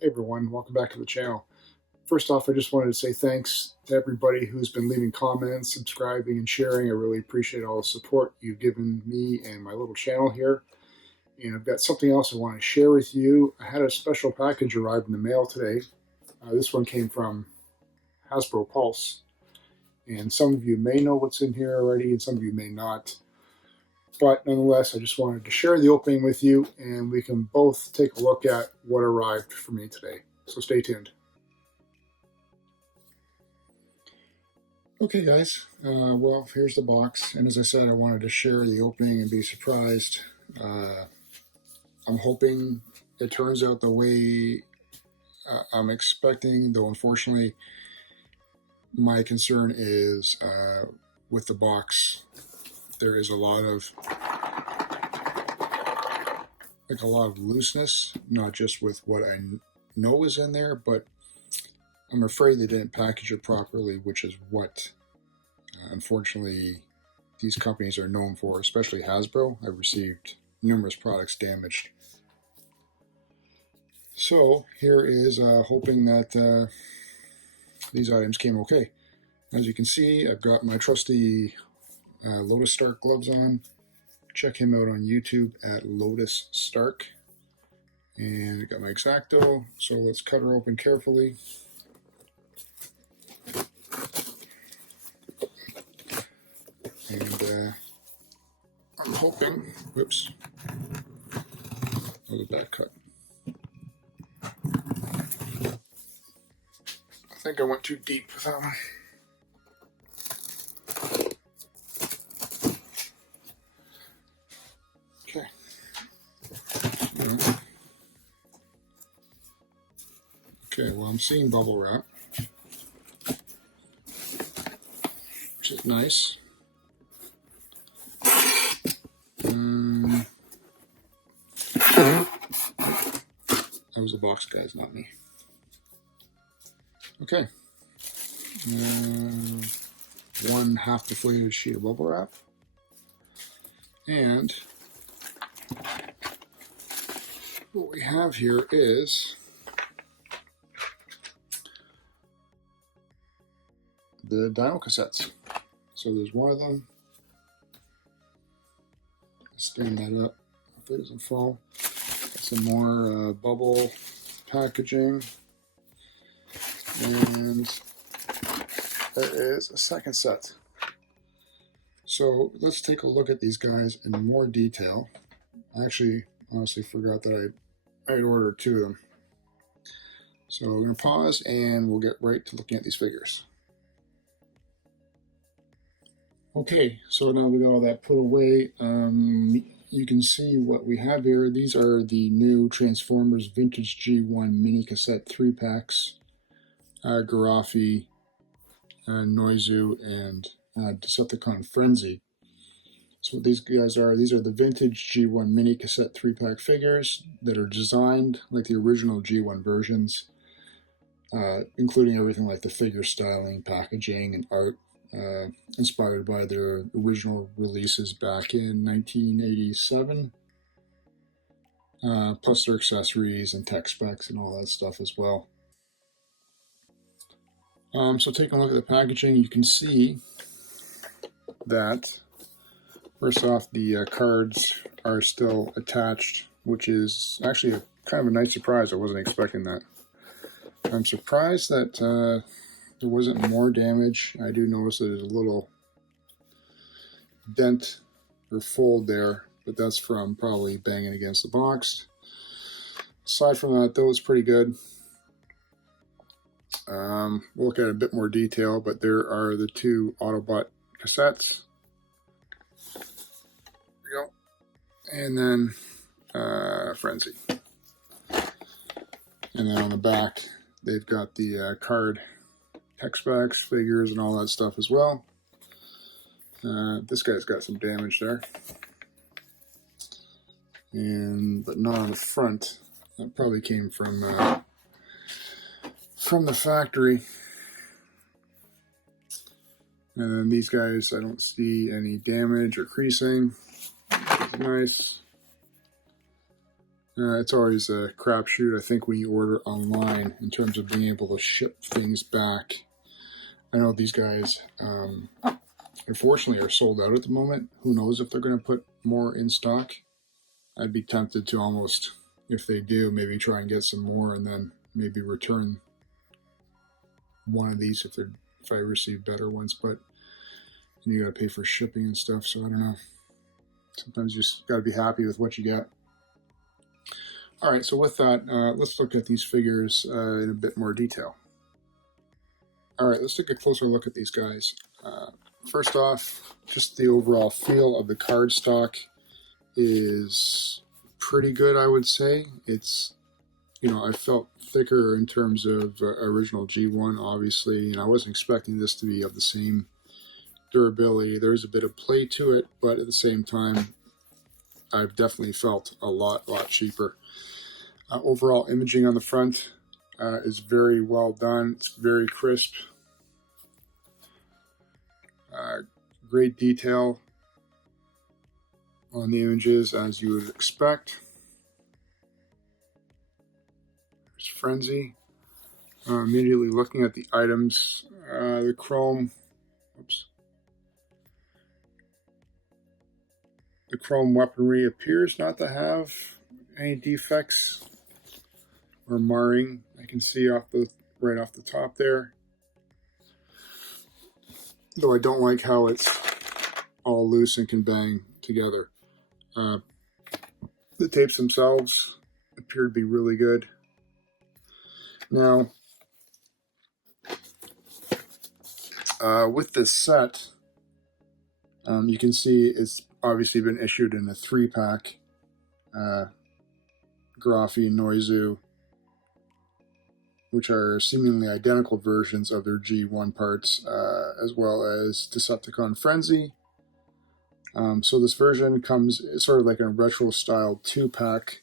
Hey everyone, welcome back to the channel. First off, I just wanted to say thanks to everybody who's been leaving comments, subscribing, and sharing. I really appreciate all the support you've given me and my little channel here. And I've got something else I want to share with you. I had a special package arrive in the mail today. This one came from Hasbo Pulse. And some of you may know what's in here already, and some of you may not. But nonetheless, I just wanted to share the opening with you, and we can both take a look at what arrived for me today. So stay tuned. Okay guys, well, here's the box, and as I said, I wanted to share the opening and be surprised. I'm hoping it turns out the way I'm expecting, though unfortunately my concern is with the box. There is a lot of looseness, not just with what I know is in there, but I'm afraid they didn't package it properly, which is what unfortunately these companies are known for, especially Hasbro. I've received numerous products damaged. So here is hoping that these items came okay. As you can see, I've got my trusty Lotus Stark gloves on. Check him out on YouTube at Lotus Stark. And I got my X-Acto, so let's cut her open carefully. And I'm hoping, whoops, that was a bad cut. I think I went too deep with that one. Okay. Okay, well, I'm seeing bubble wrap, which is nice. That was the box, guys, not me. Okay. One half deflated sheet of bubble wrap. And what we have here is the Dinocassettes. So there's one of them. Stand that up if it doesn't fall. Some more bubble packaging. And there is a second set. So let's take a look at these guys in more detail. I actually honestly forgot that I had ordered two of them. So we're going to pause and we'll get right to looking at these figures. Okay, so now we got all that put away. You can see what we have here. These are the new Transformers Vintage G1 Mini-Cassette 3-packs. Gurafi, Noizu and Decepticon Frenzy. So what these guys are, these are the vintage G1 Mini-Cassette 3-pack figures that are designed like the original G1 versions, including everything like the figure styling, packaging, and art. Inspired by their original releases back in 1987, plus their accessories and tech specs and all that stuff as well. So taking a look at the packaging, you can see that first off, the cards are still attached, which is actually kind of a nice surprise. I wasn't expecting that. I'm surprised that there wasn't more damage. I do notice that there's a little dent or fold there, but that's from probably banging against the box. Aside from that, though, it's pretty good. We'll look at a bit more detail, but there are the two Autobot cassettes. There we go. And then Frenzy. And then on the back, they've got the card tech specs, figures, and all that stuff as well. This guy's got some damage there, but not on the front. That probably came from the factory. And then these guys, I don't see any damage or creasing. Nice. It's always a crapshoot, I think, when you order online in terms of being able to ship things back. I know these guys, unfortunately, are sold out at the moment. Who knows if they're going to put more in stock? I'd be tempted to almost, if they do, maybe try and get some more and then maybe return one of these if I receive better ones. But you got to pay for shipping and stuff, so I don't know. Sometimes you just got to be happy with what you get. All right, so with that, let's look at these figures in a bit more detail. All right, let's take a closer look at these guys. First off, just the overall feel of the cardstock is pretty good, I would say. It's, I felt thicker in terms of original G1, obviously, and I wasn't expecting this to be of the same durability. There's a bit of play to it, but at the same time, I've definitely felt a lot cheaper. Overall imaging on the front is very well done. It's very crisp. Great detail on the images, as you would expect. There's Frenzy. Immediately looking at the items, the chrome. The chrome weaponry appears not to have any defects or marring. I can see right off the top there. Though I don't like how it's all loose and can bang together. The tapes themselves appear to be really good. Now, with this set, you can see it's obviously been issued in a 3-pack. Gurafi and Noizu, which are seemingly identical versions of their G1 parts, as well as Decepticon Frenzy. So this version comes sort of like a retro-style 2-pack.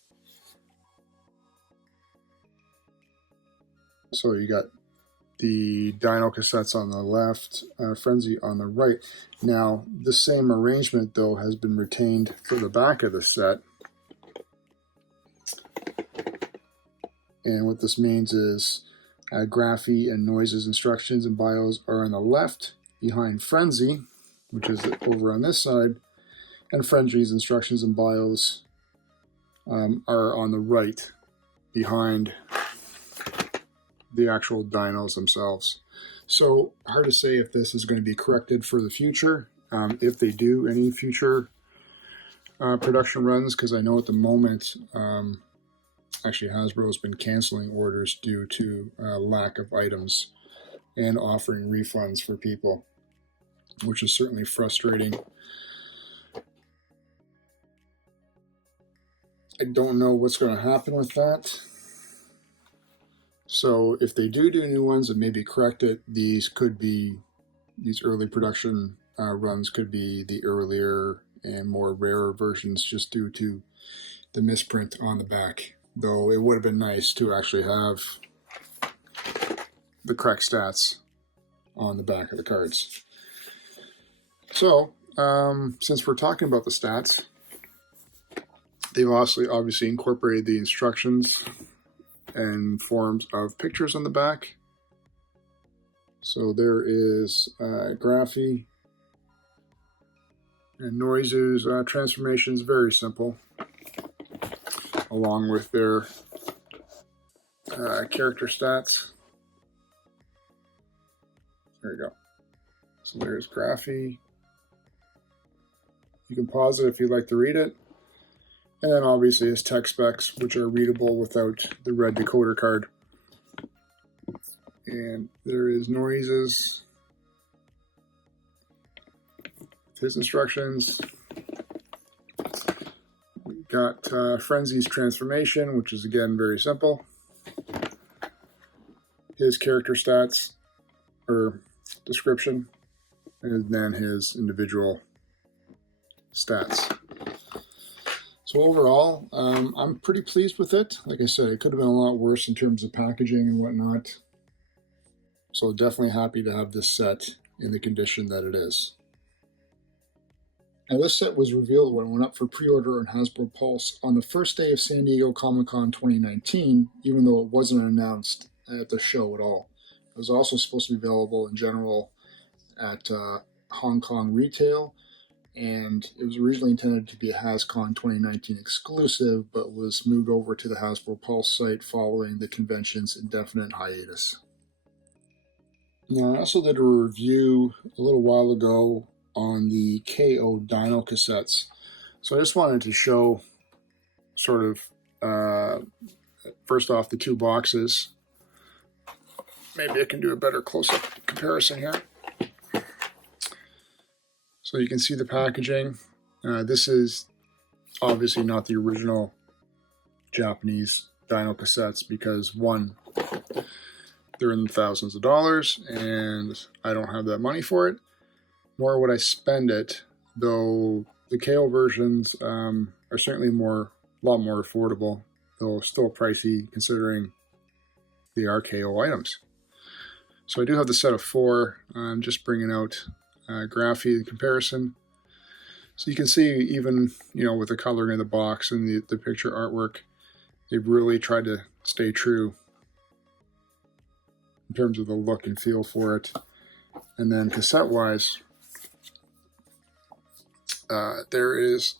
So you got the Dinocassettes on the left, Frenzy on the right. Now, the same arrangement, though, has been retained for the back of the set. And what this means is Gurafi and Noizu's instructions and bios are on the left behind Frenzy, which is over on this side, and Frenzy's instructions and bios are on the right behind the actual dinos themselves. So hard to say if this is going to be corrected for the future, if they do any future production runs, because I know at the moment actually Hasbro has been canceling orders due to lack of items and offering refunds for people, which is certainly frustrating. I don't know what's going to happen with that. So if they do new ones and maybe correct it, these early production runs could be the earlier and more rarer versions just due to the misprint on the back. Though it would have been nice to actually have the correct stats on the back of the cards. So, since we're talking about the stats, they've obviously incorporated the instructions and forms of pictures on the back. So there is Gurafi and Noizu's transformations, very simple, along with their character stats. There you go. So there's Gurafi. You can pause it if you'd like to read it. And then obviously his tech specs, which are readable without the red decoder card. And there is Noizu's, his instructions. We got Frenzy's transformation, which is again very simple. His character stats, or description, and then his individual stats. So overall, I'm pretty pleased with it. Like I said, it could have been a lot worse in terms of packaging and whatnot. So definitely happy to have this set in the condition that it is. Now, this set was revealed when it went up for pre-order on Hasbo Pulse on the first day of San Diego Comic-Con 2019, even though it wasn't announced at the show at all. It was also supposed to be available in general at Hong Kong retail, and it was originally intended to be a HasCon 2019 exclusive, but was moved over to the Hasbo Pulse site following the convention's indefinite hiatus. Now, I also did a review a little while ago on the KO Dinocassettes. So I just wanted to show sort of, first off, the two boxes. Maybe I can do a better close-up comparison here. So you can see the packaging. This is obviously not the original Japanese Dinocassettes because, one, they're in the thousands of dollars and I don't have that money for it, nor would I spend it, though the KO versions are certainly a lot more affordable, though still pricey considering they are KO items. So I do have the set of 4. I'm just bringing out Gurafi in comparison. So you can see, even with the coloring of the box and the picture artwork, they've really tried to stay true in terms of the look and feel for it. And then cassette-wise, there's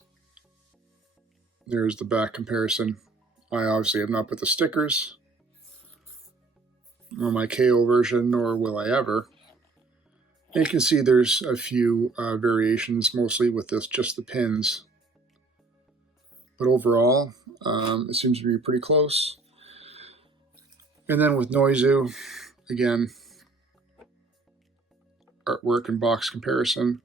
the back comparison. I obviously have not put the stickers on my KO version, nor will I ever. And you can see there's a few variations, mostly with just the pins. But overall, it seems to be pretty close. And then with Noizu, again, artwork and box comparison.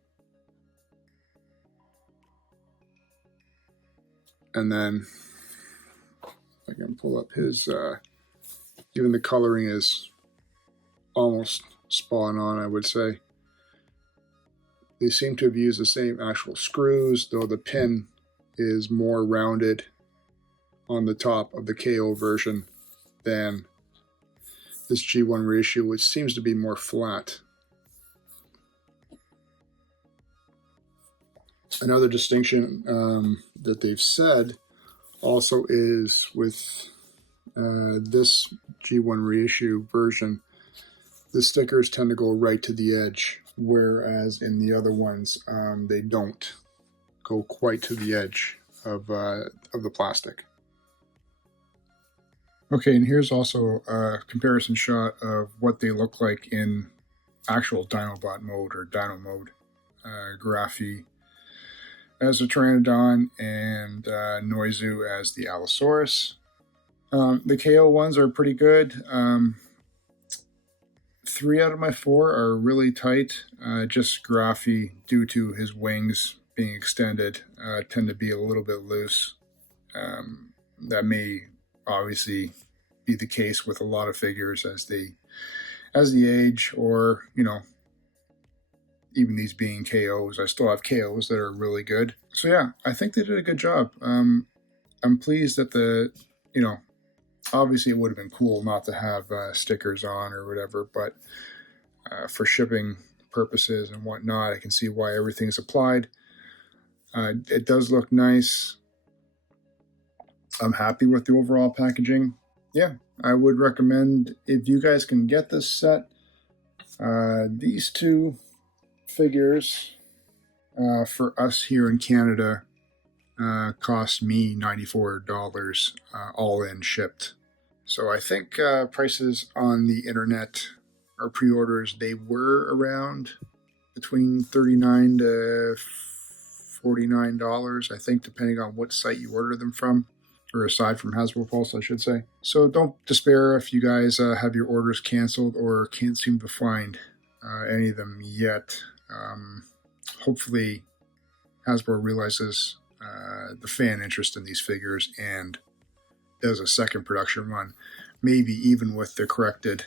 And then I can pull up his, even the coloring is almost spot on, I would say. They seem to have used the same actual screws, though the pin is more rounded on the top of the KO version than this G1 reissue, which seems to be more flat. Another distinction that they've said also is with this G1 reissue version, the stickers tend to go right to the edge, whereas in the other ones, they don't go quite to the edge of the plastic. Okay, and here's also a comparison shot of what they look like in actual Dinobot mode or Dino mode. Gurafi as the Pteranodon and Noizu as the Allosaurus. The KO ones are pretty good. 3 out of my 4 are really tight. Just Gurafi, due to his wings being extended, tend to be a little bit loose. That may obviously be the case with a lot of figures as they age, or even these being KOs. I still have KOs that are really good. So yeah, I think they did a good job. I'm pleased that obviously it would have been cool not to have stickers on or whatever, but for shipping purposes and whatnot, I can see why everything's applied. It does look nice. I'm happy with the overall packaging. Yeah, I would recommend, if you guys can get this set, these 2 figures for us here in Canada cost me $94 all in shipped. So I think prices on the internet or pre-orders, they were around between $39 to $49, I think, depending on what site you order them from, or aside from Hasbo Pulse, I should say. So don't despair if you guys have your orders canceled or can't seem to find any of them yet. Hopefully Hasbro realizes the fan interest in these figures and does a second production run, maybe even with the corrected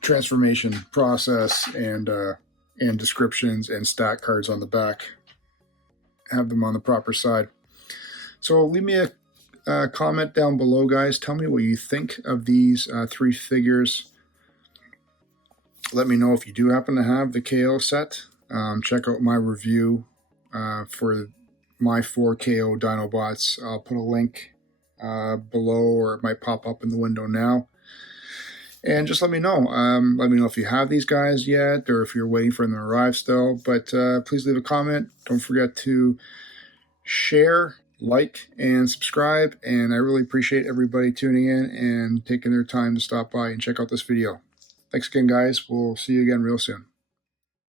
transformation process and descriptions and stat cards on the back. Have them on the proper side. So leave me a comment down below, guys. Tell me what you think of these 3 figures. Let me know if you do happen to have the KO set. Check out my review for my 4KO Dinobots. I'll put a link below, or it might pop up in the window now. And just let me know. Let me know if you have these guys yet, or if you're waiting for them to arrive still. But please leave a comment. Don't forget to share, like, and subscribe. And I really appreciate everybody tuning in and taking their time to stop by and check out this video. Thanks again, guys. We'll see you again real soon.